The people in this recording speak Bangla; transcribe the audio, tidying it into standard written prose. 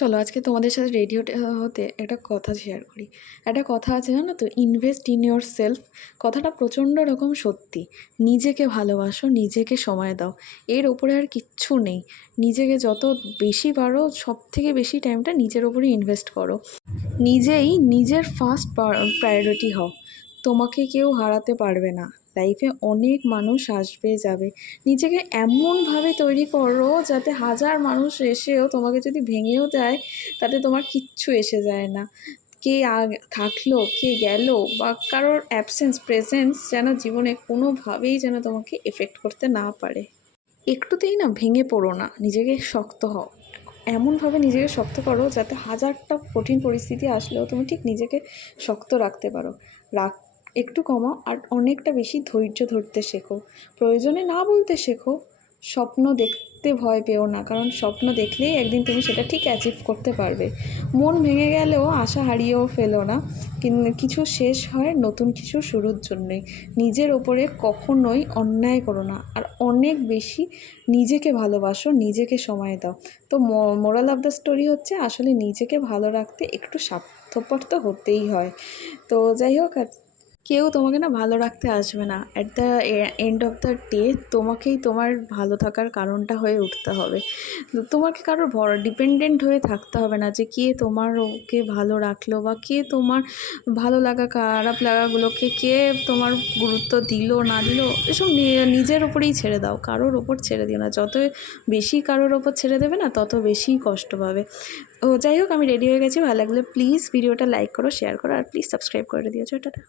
চলো আজকে তোমাদের সাথে রেডিও হতে একটা কথা শেয়ার করি। একটা কথা আছে জানো তো, ইনভেস্ট ইন ইয়োর সেলফ। কথাটা প্রচণ্ড রকম সত্যি। নিজেকে ভালোবাসো, নিজেকে সময় দাও, এর ওপরে আর কিচ্ছু নেই। নিজেকে যত বেশি পারো সব থেকে বেশি টাইমটা নিজের ওপরে ইনভেস্ট করো। নিজেই নিজের ফার্স্ট প্রায়োরিটি হও। তোমাকে কেউ হারাতে পারবে না। লাইফে অনেক মানুষ আসবে যাবে, নিজেকে এমনভাবে তৈরি করো যাতে হাজার মানুষ এসেও তোমাকে যদি ভেঙেও দেয় তাতে তোমার কিচ্ছু এসে যায় না। কে থাকলো কে গেল বা কারোর অ্যাবসেন্স প্রেজেন্স যেন জীবনে কোনোভাবেই যেন তোমাকে এফেক্ট করতে না পারে। একটুতেই না ভেঙে পড়ো না, নিজেকে শক্ত হও। এমনভাবে নিজেকে শক্ত করো যাতে হাজারটা কঠিন পরিস্থিতি আসলেও তুমি ঠিক নিজেকে শক্ত রাখতে পারো। রাগ একটু কমাও আর অনেকটা বেশি ধৈর্য ধরতে শেখো। প্রয়োজনে না বলতে শেখো। স্বপ্ন দেখতে ভয় পেও না, কারণ স্বপ্ন দেখলেই একদিন তুমি সেটা ঠিক অ্যাচিভ করতে পারবে। মন ভেঙে গেলেও আশা হারিয়েও ফেলো না। কিছু শেষ হয় নতুন কিছু শুরুর জন্যই। নিজের ওপরে কখনোই অন্যায় করো না, আর অনেক বেশি নিজেকে ভালোবাসো, নিজেকে সময় দাও। তো মোরাল অফ দ্য স্টোরি হচ্ছে, আসলে নিজেকে ভালো রাখতে একটু স্বার্থপর তো হতেই হয়। তো যাই হোক, কেউ তোমাকে না ভালো রাখতে আসবে না। At the end of the day তোমাকেই তোমার ভালো থাকার কারণটা হয়ে উঠতে হবে। তোমাকে কারোর ডিপেন্ডেন্ট হয়ে থাকতে হবে না যে কে তোমার ওকে ভালো রাখলো বা কে তোমার ভালো লাগা খারাপ লাগাগুলোকে কে তোমার গুরুত্ব দিল না দিল, এসব নিজের ওপরেই ছেড়ে দাও, কারোর ওপর ছেড়ে দিও না। যত বেশি কারোর ওপর ছেড়ে দেবে না তত বেশি কষ্ট পাবে। ও যাই হোক, আমি রেডি হয়ে গেছি। ভালো লাগলে প্লিজ ভিডিওটা লাইক করো, শেয়ার করো, আর প্লিজ সাবস্ক্রাইব করে দিয়েছো। টাটা।